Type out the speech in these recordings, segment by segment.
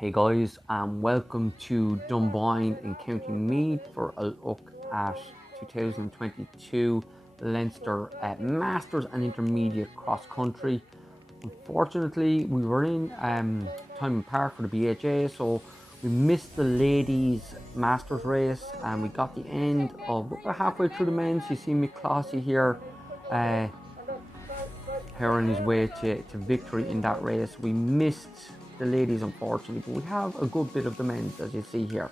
Hey guys, and welcome to Dunboyne in County Meath for a look at 2022 Leinster Masters and Intermediate Cross Country. Unfortunately, we were in Time Park for the BHA, so we missed the ladies' Masters race, and we got the end of about halfway through the men's. You see Mick Clossy here, herring his way to victory in that race. We missed the ladies, unfortunately, but we have a good bit of the men's, as you see here.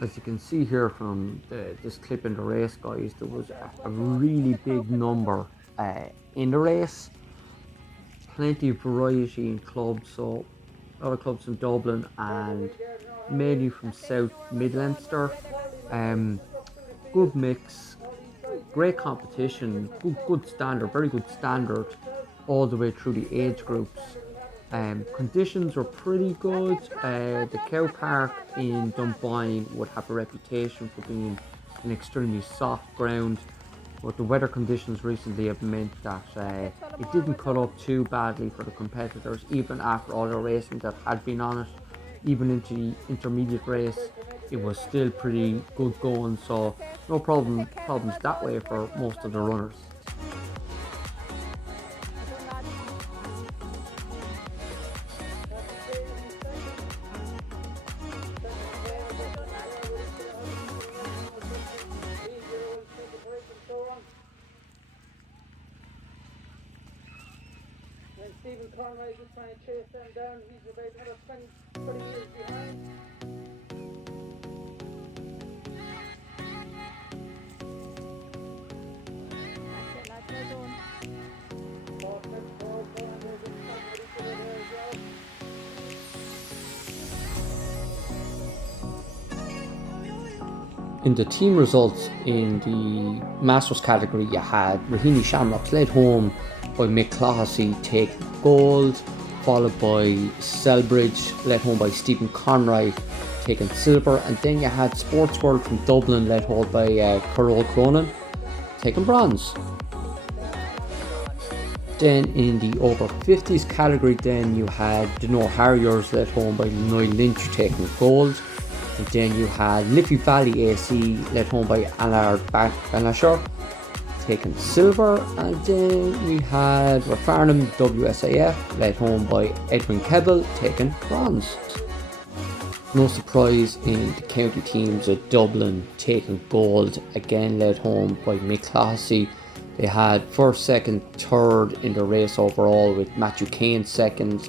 As you can see here from this clip in the race, guys, there was a really big number in the race. Plenty of variety in clubs, so a lot of clubs from Dublin and mainly from South Mid Leinster. Good mix, great competition, good standard, very good standard all the way through the age groups. Conditions were pretty good. The cow park in Dunboyne would have a reputation for being an extremely soft ground, but the weather conditions recently have meant that it didn't cut up too badly for the competitors, even after all the racing that had been on it. Even into the intermediate race, it was still pretty good going, so no problems that way for most of the runners. Stephen Conroy is trying to chase them down. He's about another 20 years behind. In the team results in the Masters category, you had Raheny Shamrocks led home by Mick Clossy taking gold, followed by Selbridge led home by Stephen Conroy taking silver, and then you had Sports World from Dublin led home by Carol Cronin taking bronze. Then in the over 50s category, then you had the North Harriers led home by Niall Lynch taking gold. And then you had Liffey Valley AC led home by Anar Banashar taking silver, and then we had Farnham WSAF led home by Edwin Kebbell taking bronze. No surprise in the county teams of Dublin taking gold, again led home by Mick Clossy. They had first, second, third in the race overall, with Matthew Kane second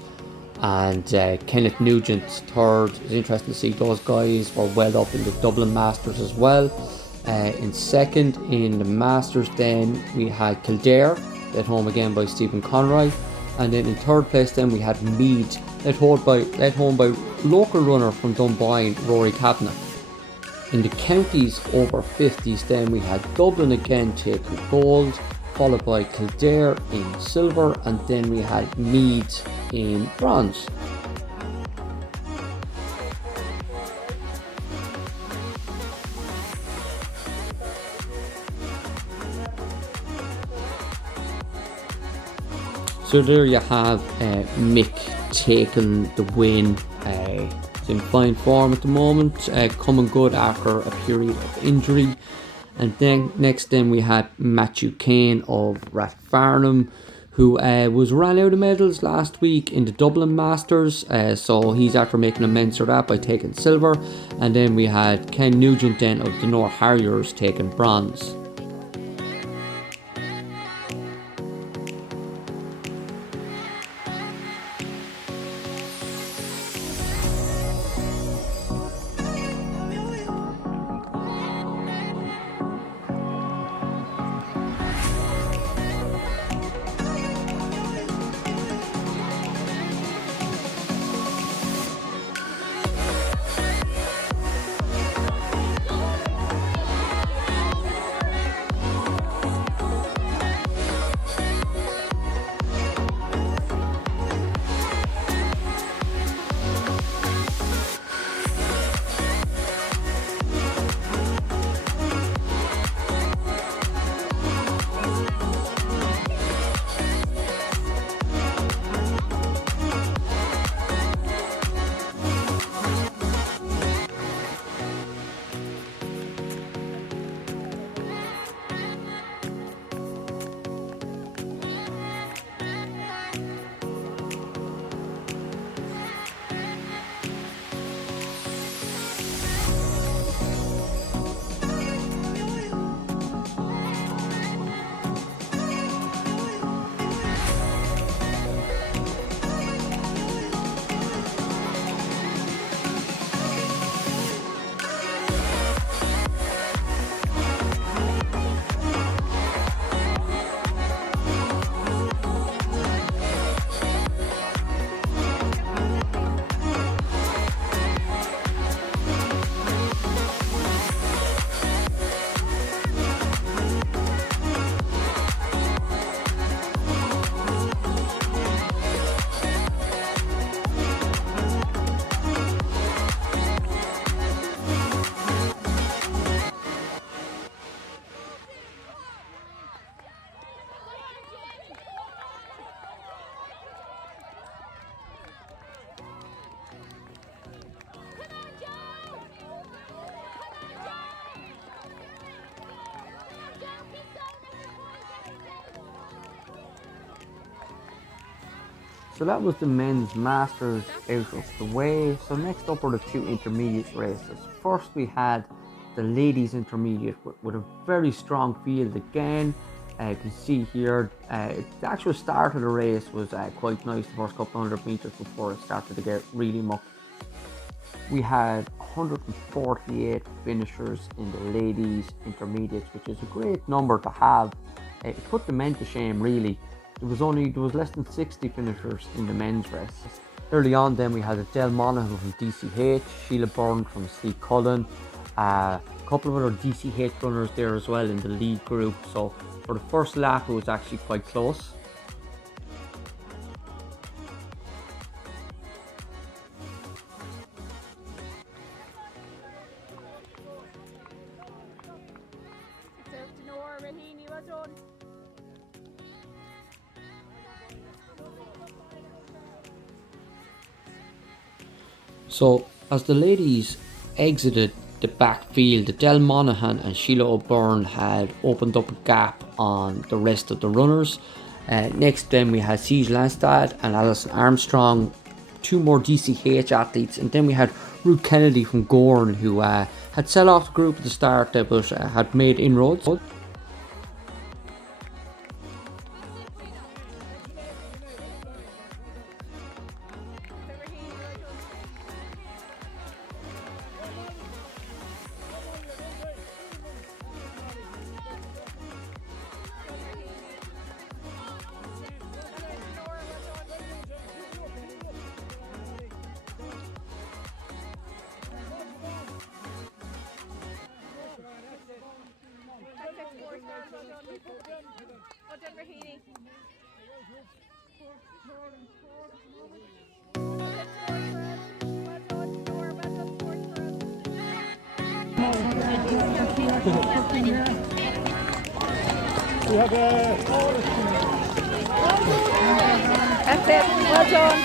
and Kenneth Nugent third. It's interesting to see those guys were well up in the Dublin Masters as well. In second in the Masters, then we had Kildare led home again by Stephen Conroy, and then in third place then we had Meath led home by local runner from Dunboyne, Rory Kavanagh. In the counties over 50s, then we had Dublin again taking gold, followed by Kildare in silver, and then we had Meath in bronze. So there you have Mick taking the win. He's in fine form at the moment, coming good after a period of injury. And then next we had Matthew Kane of Rathfarnham, who was ran out of medals last week in the Dublin Masters, so he's after making amends for that by taking silver. And then we had Ken Nugent then of the North Harriers taking bronze. So that was the men's masters out of the way. So next up were the two intermediate races. First we had the ladies intermediate with a very strong field again. You can see here the actual start of the race was quite nice, the first couple 100 meters before it started to get really muck. We had 148 finishers in the ladies intermediates, which is a great number to have. It put the men to shame really. There was less than 60 finishers in the men's race. Early on then we had Adele Monaghan from DCH, Sheila Byrne from Sleek Cullen, a couple of other DCH runners there as well in the lead group. So for the first lap it was actually quite close. So as the ladies exited the backfield, Adele Monaghan and Sheila O'Byrne had opened up a gap on the rest of the runners. Next then we had Siege Landstad and Alison Armstrong, two more DCH athletes, and then we had Ruth Kennedy from Gorn, who had set off the group at the start but had made inroads. We have That's it. Well done.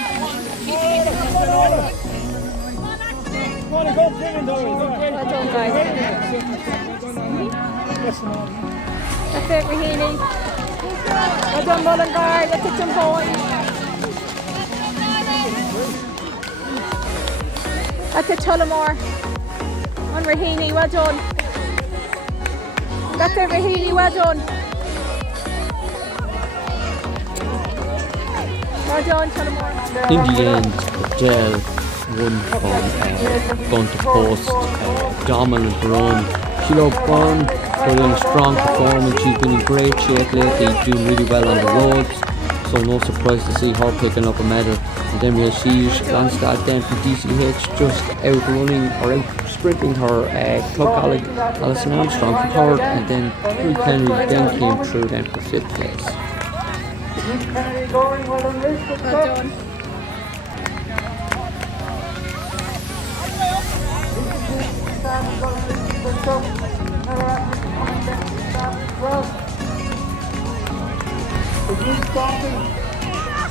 Well done, guys. That's it, Rahini. Well done, Mullingar. That's it, Dunboyne. That's it, Tullamore. On Rahini, well done. That's it, Rahini, well done. Well done, Tullamore. In the end, Adele won from gun to post, dominant run. Sheila O'Byrne put in a strong performance. She's been in great shape lately, doing really well on the roads. So no surprise to see her picking up a medal. And then we'll see Landstad then from DCH just outrunning or out sprinting her club colleague Alison Armstrong for third, and then Ruth Kennedy then came through then for fifth place. Kennedy going well on this. Well done. Well done.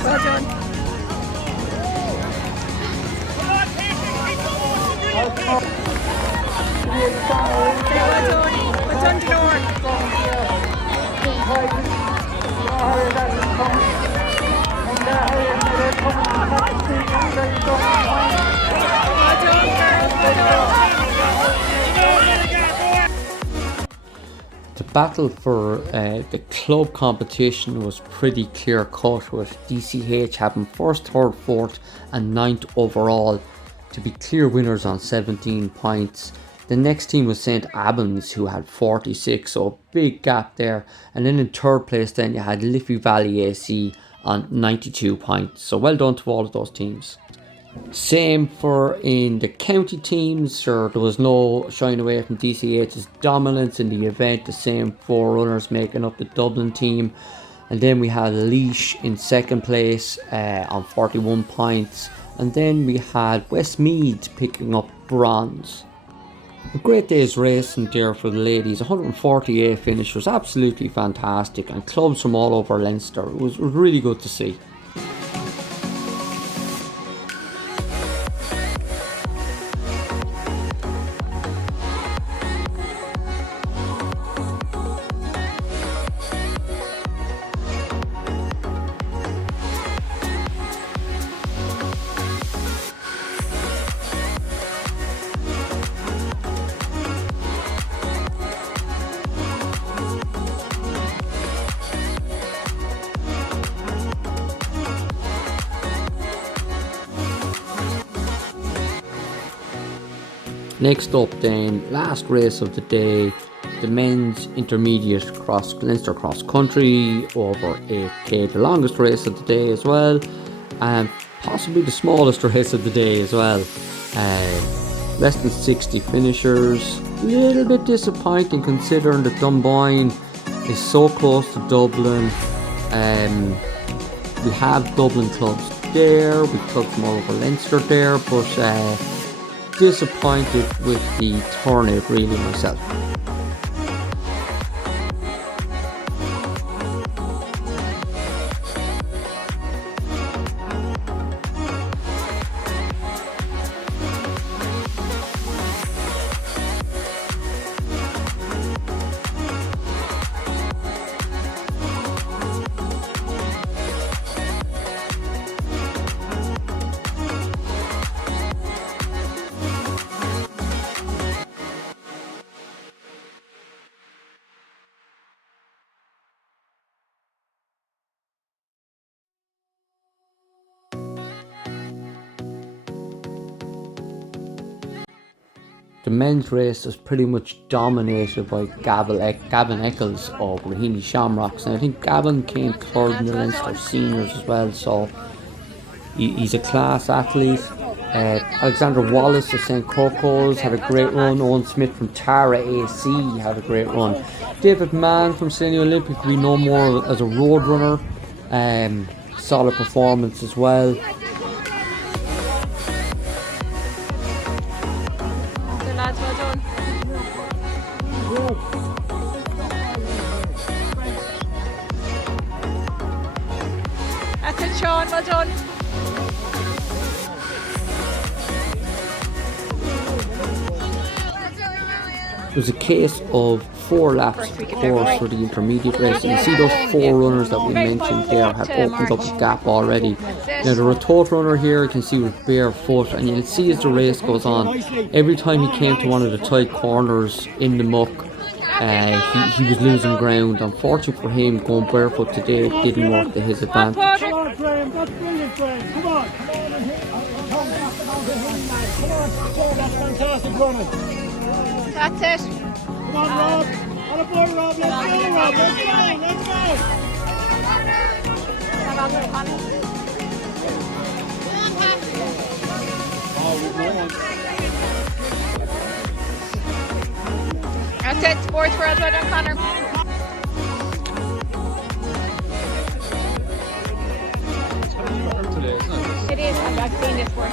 Well done, Denor. The battle for the club competition was pretty clear cut, with DCH having first, third, fourth and ninth overall to be clear winners on 17 points. The next team was St Albans, who had 46, so a big gap there. And then in third place then you had Liffey Valley AC on 92 points. So well done to all of those teams. Same for in the county teams. Sure, there was no shying away from DCH's dominance in the event. The same four runners making up the Dublin team. And then we had Laois in second place on 41 points. And then we had Westmeath picking up bronze. A great day's racing there for the ladies. 148 finish was absolutely fantastic, and clubs from all over Leinster. It was really good to see. Next up then, last race of the day, the men's intermediate Leinster cross country over 8k, the longest race of the day as well, and possibly the smallest race of the day as well. Less than 60 finishers. A little bit disappointing considering that Dunboyne is so close to Dublin. We have Dublin clubs there, we clubs from all over Leinster there, but disappointed with the turnout really myself. The men's race is pretty much dominated by Gavin Eccles of Raheny Shamrocks, and I think Gavin came third in the Leinster seniors as well, so he's a class athlete. Alexander Wallace of St. Croco's had a great run. Owen Smith from Tara AC had a great run. David Mann from Senior Olympic, we know more as a road runner. Solid performance as well. Lads, well done. That's it, Sean, well done. It was a case of 4 laps of the course for the intermediate race. You see those 4 runners that we mentioned there have opened up a gap already. Now the Ratote runner here, you can see with bare foot, and you'll see as the race goes on, every time he came to one of the tight corners in the muck, he was losing ground. Unfortunately for him, going barefoot today didn't work to his advantage. Come on, Graham, that's brilliant, Graham. Come on. That's fantastic running. That's it. Come on, Rob. On the board, Rob. Let's go, Rob. Let's go. Let's go. That's it. Sports World. Well done, Connor. It is. I've seen this one.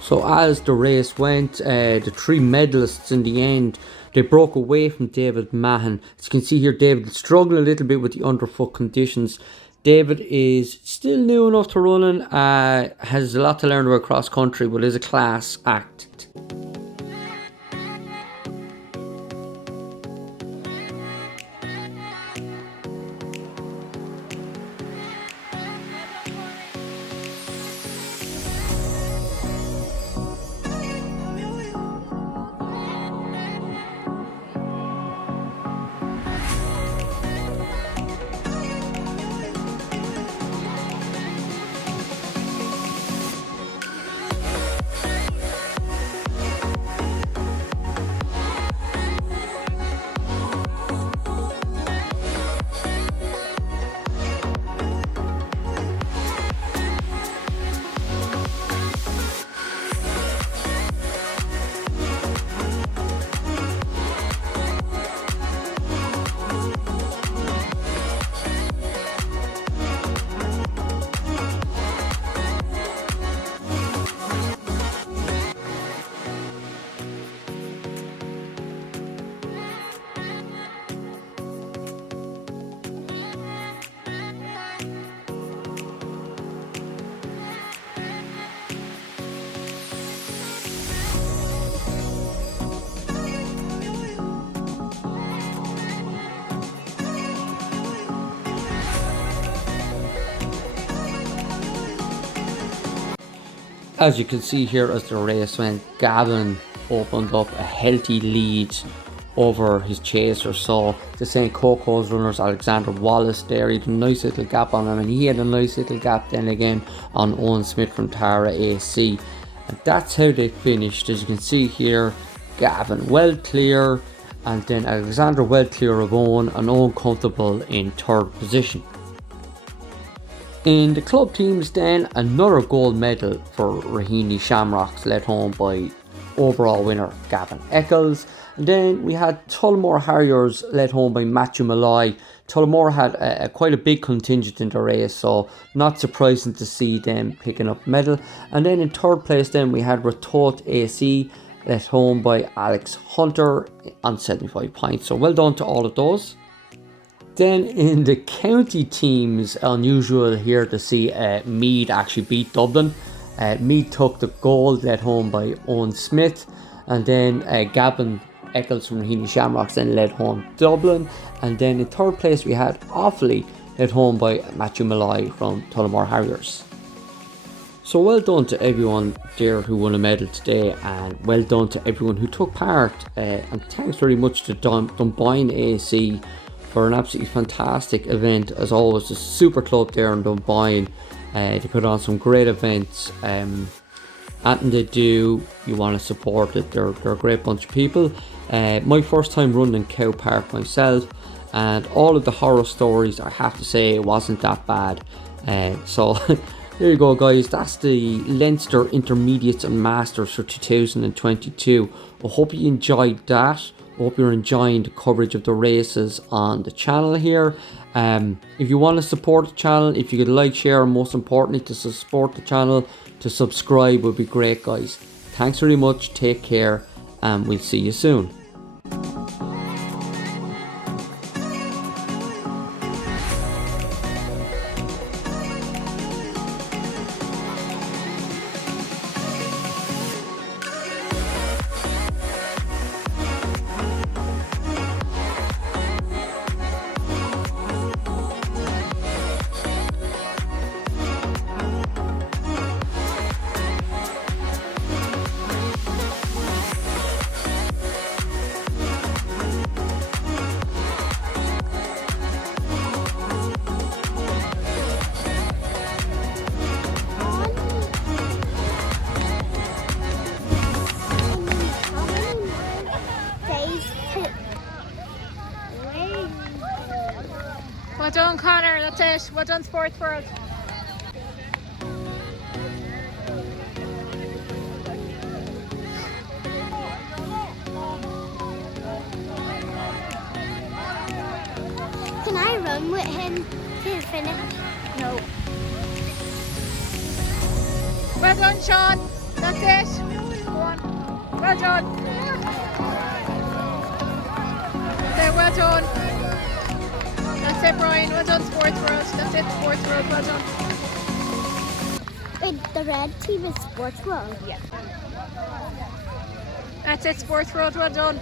So as the race went, the 3 medalists in the end, they broke away from David Mahon. As you can see here, David struggling a little bit with the underfoot conditions. David is still new enough to running, has a lot to learn about cross country, but is a class act. As you can see here as the race went, Gavin opened up a healthy lead over his chaser. So the St. Coco's runners, Alexander Wallace there, he had a nice little gap on him, and he had a nice little gap then again on Owen Smith from Tara AC. And that's how they finished. As you can see here, Gavin well clear, and then Alexander well clear of Owen, and Owen comfortable in third position. In the club teams then, another gold medal for Raheny Shamrocks, led home by overall winner Gavin Eccles. And then we had Tullamore Harriers, led home by Matthew Malloy. Tullamore had quite a big contingent in the race, so not surprising to see them picking up medal. And then in third place then we had Ratoath AC, led home by Alex Hunter on 75 points. So well done to all of those. Then in the county teams, unusual here to see Meath actually beat Dublin. Meath took the gold, led home by Owen Smith, and then Gavin Eccles from Raheny Shamrocks then led home Dublin. And then in third place we had Offaly, led home by Matthew Malloy from Tullamore Harriers. So well done to everyone there who won a medal today, and well done to everyone who took part, and thanks very much to Dunboyne AC for an absolutely fantastic event. As always, the super club there in Dunboyne, they put on some great events. Anything they do, you want to support it. They're a great bunch of people. My first time running Cow Park myself, and all of the horror stories, I have to say, it wasn't that bad. So there you go guys, that's the Leinster Intermediates and Masters for 2022. I hope you enjoyed that. I hope you're enjoying the coverage of the races on the channel here. If you want to support the channel, if you could like, share, and most importantly to support the channel, to subscribe would be great guys. Thanks very much, take care, and we'll see you soon. Well done, Connor, that's it. Well done, Sports World. Can I run with him to finish? No. Well done, Sean. That's it. Go on. Well done. Okay, well done. That's it, Brian. Well done, Sports World. That's it, Sports World. Well done. The red team is Sports World. Yeah. That's it, Sports World. Well done.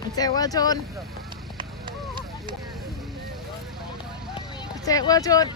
That's it. Well done. That's it. Well done.